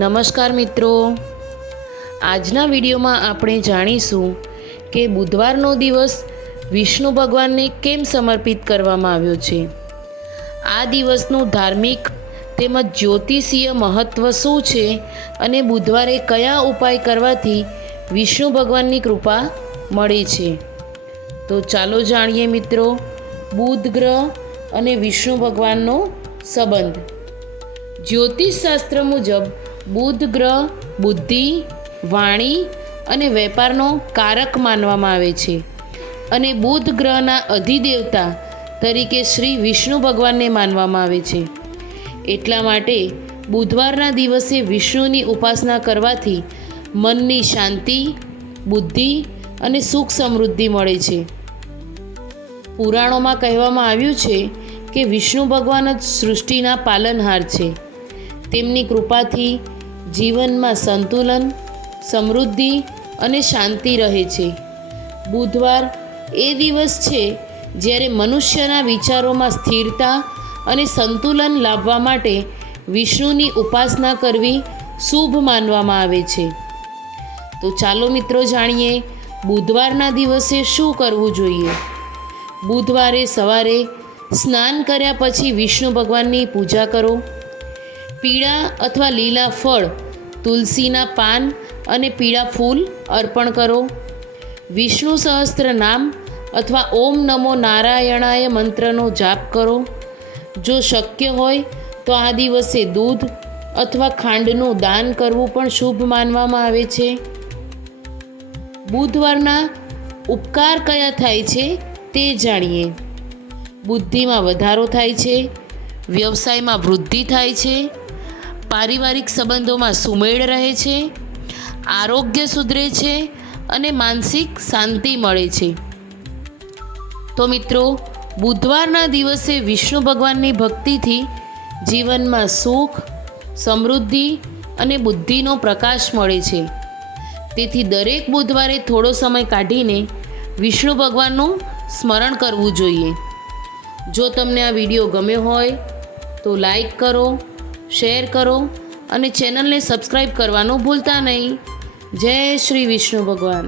નમસ્કાર મિત્રો, આજના વિડીયોમાં આપણે જાણીશું કે બુધવારનો દિવસ વિષ્ણુ ભગવાનને કેમ સમર્પિત કરવામાં આવ્યો છે। આ દિવસનું ધાર્મિક તેમજ જ્યોતિષીય મહત્ત્વ શું છે અને બુધવારે કયા ઉપાય કરવાથી વિષ્ણુ ભગવાનની કૃપા મળે છે। તો ચાલો જાણીએ મિત્રો બુધ ગ્રહ અને વિષ્ણુ ભગવાનનો સંબંધ। જ્યોતિષ શાસ્ત્ર મુજબ બુધ ગ્રહ બુદ્ધિ, વાણી અને વેપારનો કારક માનવામાં આવે છે અને બુધ ગ્રહના અધિદેવતા તરીકે શ્રી વિષ્ણુ ભગવાનને માનવામાં આવે છે। એટલા માટે બુધવારના દિવસે વિષ્ણુની ઉપાસના કરવાથી મનની શાંતિ, બુદ્ધિ અને સુખ સમૃદ્ધિ મળે છે। પુરાણોમાં કહેવામાં આવ્યું છે કે વિષ્ણુ ભગવાન જ સૃષ્ટિના પાલનહાર છે। તેમની કૃપાથી જીવનમાં સંતુલન, સમૃદ્ધિ અને શાંતિ રહે છે। બુધવાર એ દિવસ છે જ્યારે મનુષ્યના વિચારોમાં સ્થિરતા અને સંતુલન લાવવા માટે વિષ્ણુની ઉપાસના કરવી શુભ માનવામાં આવે છે। તો ચાલો મિત્રો જાણીએ બુધવારના દિવસે શું કરવું જોઈએ। બુધવારે સવારે સ્નાન કર્યા પછી વિષ્ણુ ભગવાનની પૂજા કરો। પીળા અથવા લીલા ફળ, તુલસીના પાન અને પીળા ફૂલ અર્પણ કરો। વિષ્ણુ સહસ્ત્ર નામ અથવા ઓમ નમો નારાયણાય મંત્રનો જાપ કરો। જો શક્ય હોય તો આ દિવસે દૂધ અથવા ખાંડનું દાન કરવું પણ શુભ માનવામાં આવે છે। બુધવારના ઉપકાર કયા થાય છે તે જાણીએ। બુદ્ધિમાં વધારો થાય છે, વ્યવસાયમાં વૃદ્ધિ થાય છે, પારિવારિક સંબંધોમાં સુમેળ રહે છે, આરોગ્ય સુધરે છે અને માનસિક શાંતિ મળે છે। તો મિત્રો, બુધવારના દિવસે વિષ્ણુ ભગવાનની ભક્તિથી જીવનમાં સુખ, સમૃદ્ધિ અને બુદ્ધિનો પ્રકાશ મળે છે। તેથી દરેક બુધવારે થોડો સમય કાઢીને વિષ્ણુ ભગવાનનું સ્મરણ કરવું જોઈએ। જો તમને આ વિડીયો ગમ્યો હોય તો લાઈક કરો, શેર કરો અને ચેનલને સબસ્ક્રાઈબ કરવાનું ભૂલતા નહીં। જય શ્રી વિષ્ણુ ભગવાન।